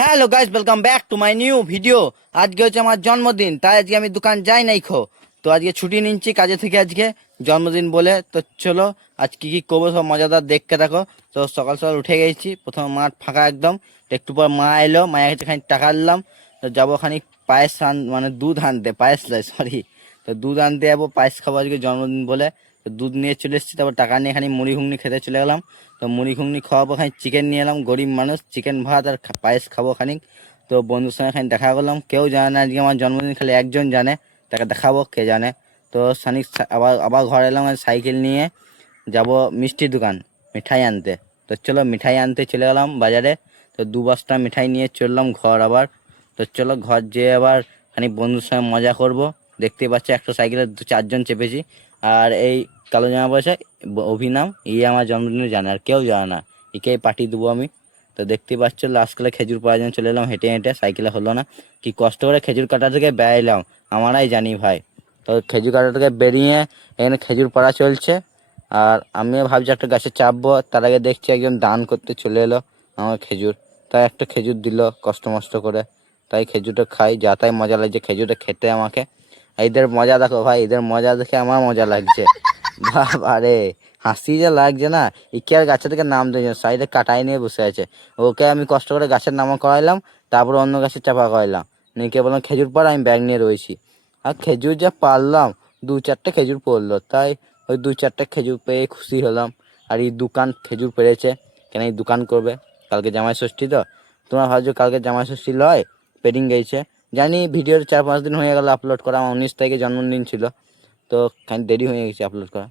Hello guys, welcome back to my new video. আজকে হচ্ছে আমার জন্মদিন, তাই আজকে আমি দোকান যাই নাই তো আজকে ছুটি নিচ্ছি কাজে থেকে। আজকে জন্মদিন বলে তো চলো আজ কি কি করবো সব মজাদার দেখতে থাকো। তো সকাল সকাল উঠে গেছি, প্রথমে মাঠ ফাঁকা একদম। তো একটু পর মা এলো, মায়ের কাছে খানিক টাকা আনলাম। তো যাবো খানিক পায়েস মানে দুধ আনতে, পায়েস নয় সরি। তো দুধ আনতে যাবো, পায়েস খাবো আজকে জন্মদিন বলে। তো দুধ নিয়ে চলে এসেছি, তারপর টাকা নিয়ে খানিক মুড়ি ঘুগনি খেতে চলে গেলাম। তো মুড়ি ঘুগনি খাওয়াবো, খানিক চিকেন নিয়ে এলাম, গরিব মানুষ চিকেন ভাত আর পায়েস খাবো খানিক। তো বন্ধুর সঙ্গে খানিক দেখা করলাম, কেউ জানে না আজকে আমার জন্মদিন, খালি একজন জানে, তাকে দেখাবো কে জানে। তো খানিক আবার আবার ঘরে এলাম, সাইকেল নিয়ে যাব মিষ্টির দোকান মিঠাই আনতে। তো চলো মিঠাই আনতে চলে গেলাম বাজারে। তো 2 বস্তা মিঠাই নিয়ে চললাম ঘর আবার। তো চলো ঘর যেয়ে আবার খানিক বন্ধুর সঙ্গে মজা করব। দেখতে পাচ্ছি একটা সাইকেলে 4জন চেপেছি। আর এই কালো জামা পয়সা অভিনাম, আমার জন্মদিনে জানে, আর কেউ জানে না, একেই পাঠিয়ে দেবো আমি। তো দেখতে পাচ্ছ লাস্টকালে খেজুর পাড়ার জন্য চলে এলাম হেঁটে হেঁটে, সাইকেলে হলো না। কি কষ্ট করে খেজুর কাটা থেকে বেরাইলাম, আমারাই জানি ভাই। তো খেজুর কাটা থেকে বেরিয়ে এখানে খেজুর পাড়া চলছে। আর আমিও ভাবছি একটা গাছে চাপবো, তার আগে দেখছি একজন দান করতে চলে এলো আমার খেজুর। তাই একটা খেজুর দিল কষ্ট মষ্ট করে, তাই খেজুরটা খাই, যা তাই মজা লাগছে খেজুরটা খেতে আমাকে। এদের মজা দেখো ভাই, এদের মজা দেখে আমার মজা লাগছে। বাবা রে, হাসি যে লাগছে না। ইকে আর গাছের থেকে নাম দিয়েছে, সাইডে কাটাই নিয়ে বসে আছে। ওকে আমি কষ্ট করে গাছের নামা করাইলাম, তারপর অন্য গাছের চাপা করাইলাম। নিকে বললাম খেজুর পাড়া, আমি ব্যাগ নিয়ে রয়েছি। আর খেজুর যা পারলাম, 2-4টে খেজুর পড়লো, তাই ওই 2-4টে খেজুর পেয়ে খুশি হলাম। আর এই দোকান খেজুর পেড়েছে, কেন এই দোকান করবে, কালকে জামাই ষষ্ঠী। তো তোমরা ভাবছো কালকে জামাই ষষ্ঠী লয়, পেডিং গেছে। জানি ভিডিওর 4-5 দিন হয়ে গেল আপলোড করা, আমার 19 তারিখে জন্মদিন ছিল, তো খানিক দেরি হয়ে গেছে আপলোড করা।